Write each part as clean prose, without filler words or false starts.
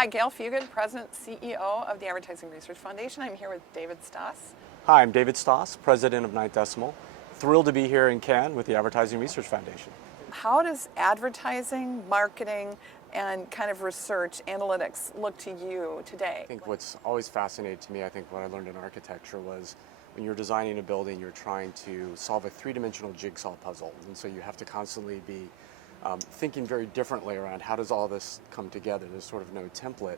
Hi, Gayle Fuguitt, President, CEO of the Advertising Research Foundation. I'm here with David Staas. Hi, I'm David Staas, President of NinthDecimal. Thrilled to be here in Cannes with the Advertising Research Foundation. How does advertising, marketing, and kind of research, analytics look to you today? I think what's always fascinated to me, I think what I learned in architecture was when you're designing a building, you're trying to solve a three-dimensional jigsaw puzzle. And so you have to constantly be thinking very differently around how does all this come together. There's sort of no template.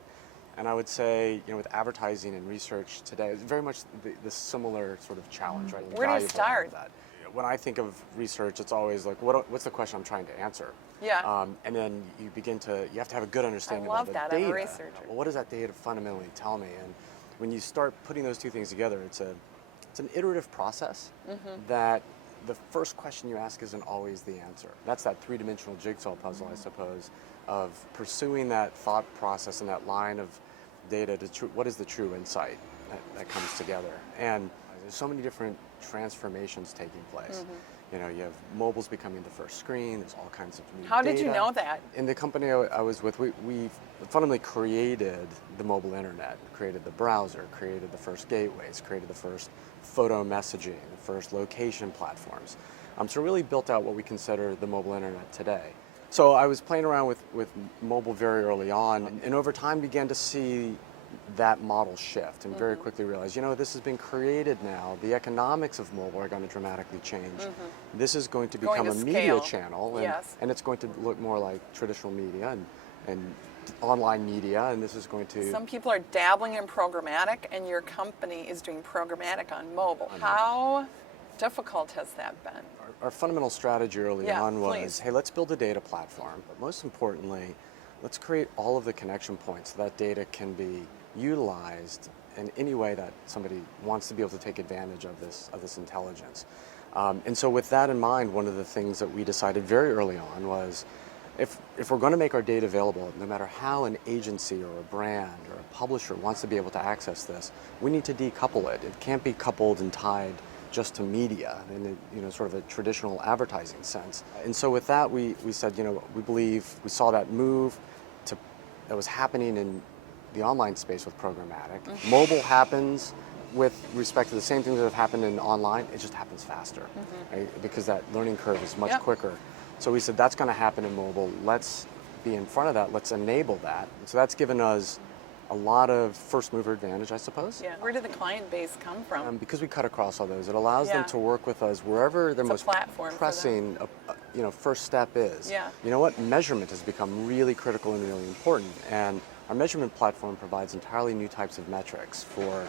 And I would say, with advertising and research today, it's very much the similar sort of challenge, right? Where do you start? That. When I think of research, it's always like, what's the question I'm trying to answer? Yeah. And then you have to have a good understanding of the that. data. I'm a researcher. Well, what does that data fundamentally tell me? And when you start putting those two things together, it's an iterative process that the first question you ask isn't always the answer. That's that three-dimensional jigsaw puzzle, I suppose, of pursuing that thought process and that line of data to what is the true insight that comes together. And there's so many different transformations taking place. You have mobiles becoming the first screen. There's all kinds of new How data. did you know that? In the company I was with, we fundamentally created the mobile internet, created the browser, created the first gateways, created the first photo messaging, the first location platforms. So really built out what we consider the mobile internet today. So I was playing around with mobile very early on, and over time began to see that model shift and very quickly realized, this has been created now. The economics of mobile are going to dramatically change. This is going to become a media channel, and it's going to look more like traditional media and online media, and this is going to... Some people are dabbling in programmatic, and your company is doing programmatic on mobile. How difficult has that been? Our fundamental strategy early on was, hey, let's build a data platform, but most importantly, let's create all of the connection points so that data can be utilized in any way that somebody wants to be able to take advantage of this intelligence. And so with that in mind, one of the things that we decided very early on was, if we're going to make our data available, no matter how an agency or a brand or a publisher wants to be able to access this, we need to decouple it. It can't be coupled and tied just to media in sort of a traditional advertising sense. And so with that, we said, we saw that move that was happening in the online space with programmatic. Mobile happens with respect to the same things that have happened in online, it just happens faster, right? Because that learning curve is much quicker. So we said that's going to happen in mobile. Let's be in front of that. Let's enable that. And so that's given us a lot of first mover advantage, I suppose. Yeah. Where did the client base come from? Because we cut across all those, it allows them to work with us wherever their most pressing, first step is. Yeah. You know what? Measurement has become really critical and really important, and our measurement platform provides entirely new types of metrics for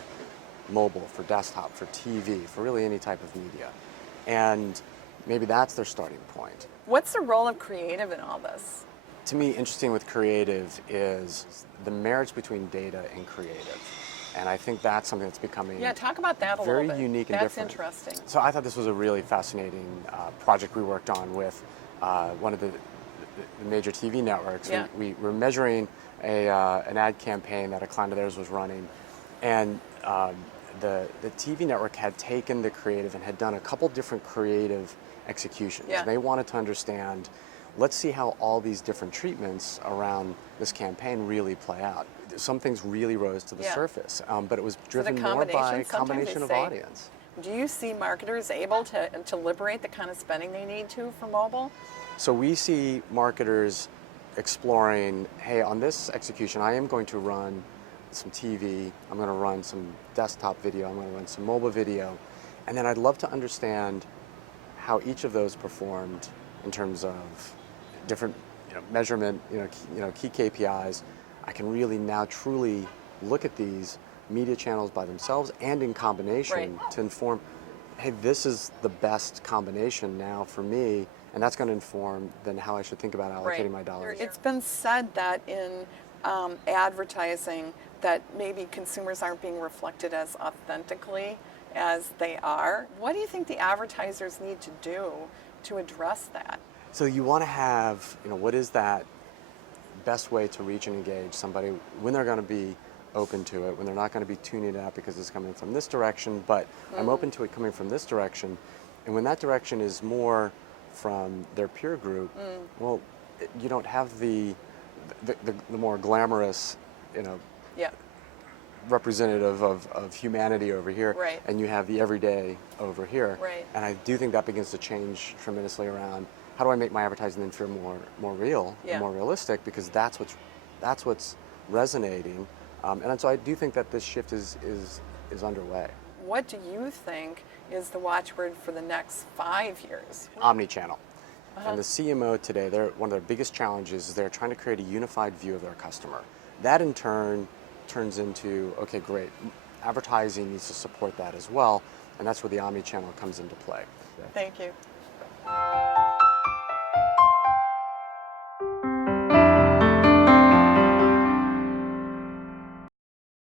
mobile, for desktop, for TV, for really any type of media, and maybe that's their starting point. What's the role of creative in all this? To me, interesting with creative is the marriage between data and creative. And I think that's something that's becoming talk about that a very little bit. unique and different. That's interesting. So I thought this was a really fascinating project we worked on with one of the major TV networks. Yeah. We were measuring an ad campaign that a client of theirs was running. And the TV network had taken the creative and had done a couple different creative executions. Yeah. They wanted to understand, let's see how all these different treatments around this campaign really play out. Some things really rose to the surface, but it was driven more by a combination of audience. Do you see marketers able to liberate the kind of spending they need to for mobile? So we see marketers exploring, hey, on this execution, I am going to run some TV, I'm going to run some desktop video, I'm going to run some mobile video, and then I'd love to understand how each of those performed in terms of different measurement, key KPIs. I can really now truly look at these media channels by themselves and in combination to inform, hey, this is the best combination now for me, and that's going to inform then how I should think about allocating my dollars. It's been said that in advertising that maybe consumers aren't being reflected as authentically as they are. What do you think the advertisers need to do to address that? So you want to have, what is that best way to reach and engage somebody when they're going to be open to it, when they're not going to be tuning it out because it's coming from this direction, but I'm open to it coming from this direction. And when that direction is more from their peer group, well, you don't have the more glamorous Yeah. representative of humanity over here, Right. and you have the everyday over here. Right. And I do think that begins to change tremendously around how do I make my advertising then feel more real Yeah. and more realistic, because that's what's resonating. And so I do think that this shift is underway. What do you think is the watchword for the next 5 years? Omnichannel. And the CMO today, one of their biggest challenges is they're trying to create a unified view of their customer. That in turn turns into, okay, great, advertising needs to support that as well, and that's where the omnichannel comes into play. Thank you.